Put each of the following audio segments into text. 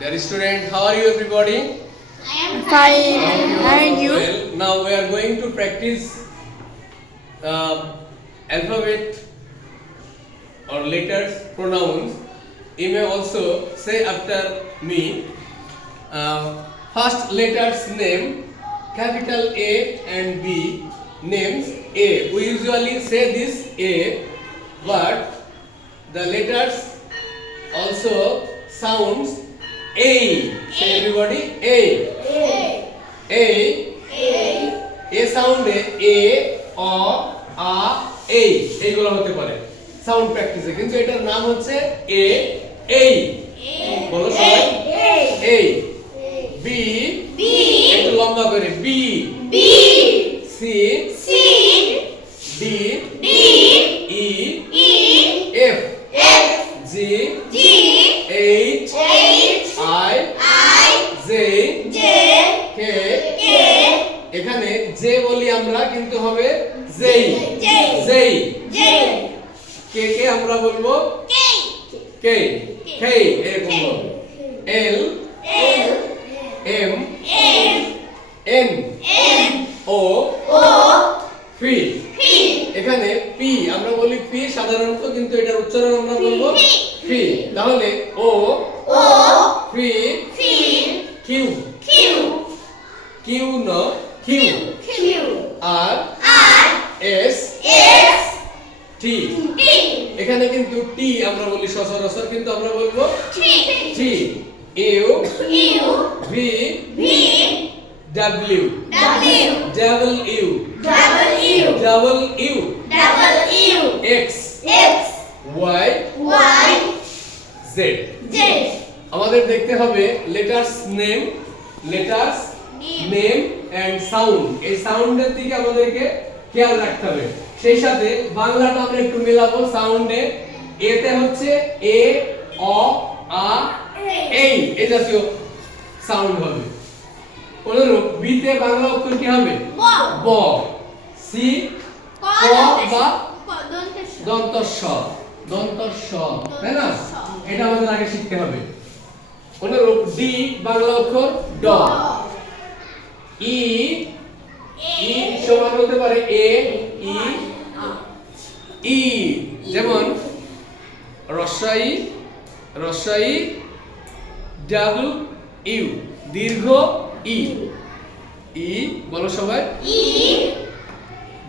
Dear student, how are you everybody? I am fine. And you? Well, now we are going to practice alphabet or letters, pronouns. You may also say after me. First letters name, capital A and B. Names A. We usually say this A, but the letters also sounds A. Say everybody A. A sound A, O, A, এইগুলো হতে পারে sound প্র্যাকটিসে, কিন্তু এটার নাম হচ্ছে A. এই বলো সবাই A. B, একটু লম্বা করে B. C, D, E, F, G, H, I, J, K. এখানে যে বলি আমরা কিন্তু হবে যেই যেই কে কে আমরা বলবো কে কে এরকম বলবো L, M, N, O, P. এখানে P আমরা বলি P সাধারণত, কিন্তু এটার উচ্চারণ আমরা বলবো P. তাহলে O, P, Q, Q no Q, R, S, T. এখানে কিন্তু T আমরা বলি সচরাচর, কিন্তু আমরা বলবো T. U, V, W, double U, X, Y, Z. আমাদের দেখতে হবে লেটার্স নেম এন্ড সাউন্ড। এই সাউন্ডের দিকে আমাদেরকে খেয়াল রাখতে হবে। সেই সাথে বাংলাটা আমরা একটু মেলাবো। সাউন্ডে এ তে হচ্ছে এ, অ, আ, এই জাতীয় সাউন্ড হবে। অনুরূপ বি তে বাংলা অক্ষর কি হবে ব। সি ক বা দন্ত স, তাই না? এটা আমাদের আগে শিখতে হবে। অনুরূপ ডি বাংলা অক্ষর ড। ই সমান হতে পারে এ, ই, যেমন রস্বাই ডাবল ইউ, দীর্ঘ ই বলো সবাই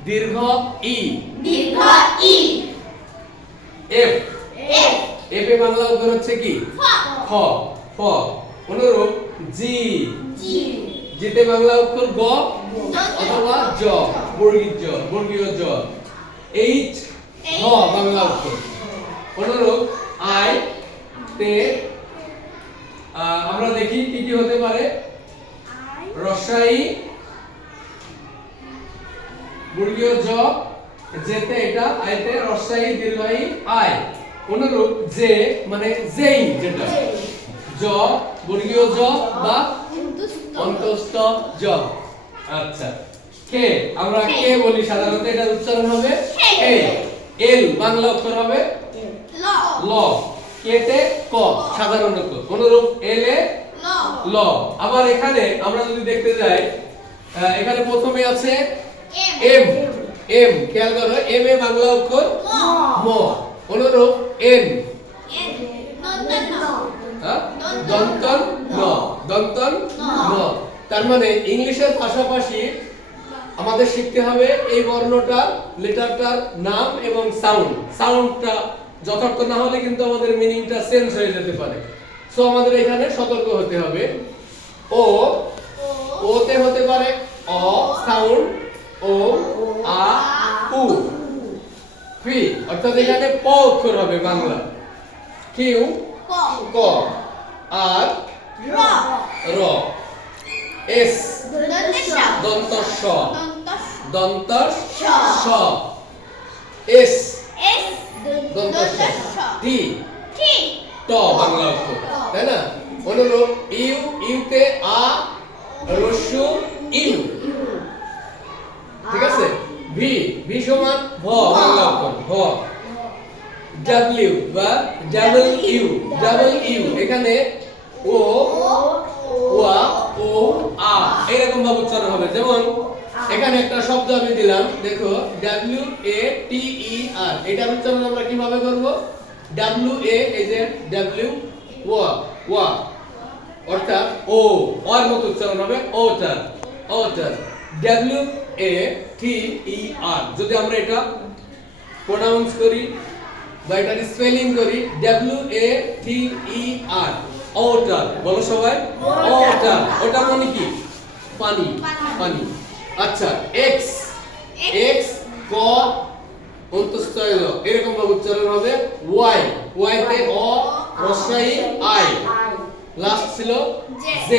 দীর্ঘ ই। এফ এ বাংলা অক্ষর হচ্ছে কি খ। অনুরূপ জি জিতে বাংলা অক্ষর গ অথবা জ, বর্গীয় জ। এইচ হ বাংলা অক্ষর। অনুরূপ আই তে আমরা দেখি কি কি হতে পারে। রস্বাই বর্গীয় জ, যেতে এটা আইতে রস্বাই দীর্ঘাই আই। অনুরূপ যে মানে যেই, যেটা জ বর্গীয় জ বা অন্তস্থ জ। আচ্ছা, কে আমরা কে বলি সাধারণত, এটার উচ্চারণ হবে কে। এল বাংলা অক্ষর হবে ল। কেতে ক সাধারণত। অনুরূপ এল এ ল। আবার এখানে আমরা যদি দেখতে যাই, এখানে প্রথমে আছে এম। খেয়াল করো, এম এ বাংলা অক্ষর ম। অনুরূপ এন দন্তন ন। তার মানে ইংলিশের পাশাপাশি আমাদের শিখতে হবে এই বর্ণটা, লেটারটার নাম এবং সাউন্ডটা যথার্থ না হলে কিন্তু আমাদের মিনিংটা চেঞ্জ হয়ে যেতে পারে। সো আমাদের এখানে সতর্ক হতে হবে। ও তে হতে পারে অ সাউন্ড, ও, আ, উ। পি অর্থাৎ এখানে প অক্ষর হবে বাংলা। কিউ ক, আর র। এস দন্ত স, এস দন্ত স। টি ট বাংলা অক্ষর, তাই না? অনুরূপ ইউ তে আ রস্যু ইউ, ঠিক আছে? ভি সমান ভ বাংলা অক্ষর ভ। ডাব্লিউ বা ডাবল ইউ এখানে ও ওয়া ও আ এরকম ভাবে উচ্চারণ হবে। যেমন এখানে একটা শব্দ আমি দিলাম, দেখো W A T E R, এটার উচ্চারণ আমরা কিভাবে করব? W A এই যে W ওয়া ওয়া, অর্থাৎ ও ওর মতো উচ্চারণ হবে ওটার ওটার। W A T E R যদি আমরা এটা প্রোনাউন্স করি বা এটা স্পেলিং করি, W A T E R, ওটার। বলো সবাই, ওটার। ওটা মানে কি? পানি পানি। আচ্ছা, X X ক অন্তঃস্থয় ল, এরকম ভাবে উচ্চারণ হবে। Y Y তে অ রস্বই আই, লাস্ট ছিল Z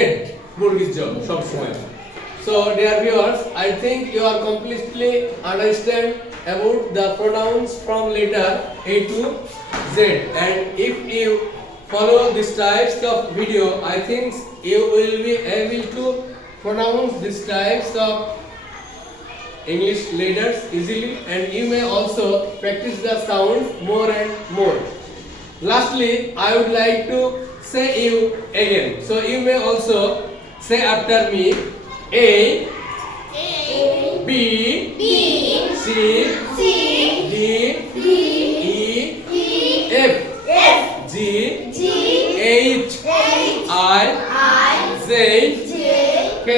মুরগির জ সব সময়। So dear viewers, I think you are completely understand about the pronouns from letter A to Z, and if you follow these types of video, I think you will be able to pronounce these types of English letters easily, and you may also practice the sound more and more. Lastly, I would like to say you again, so you may also say after me: A B C D E F G H I J K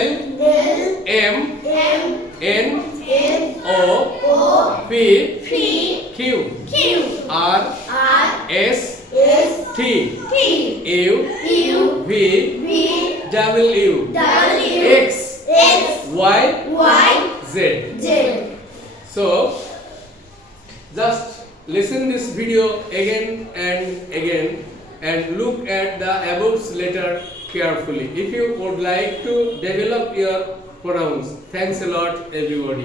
L M N O P Q R S T U V W X Y Z. So just listen this video again and again and look at the above letter carefully if you would like to develop your pronouns. Thanks a lot everybody.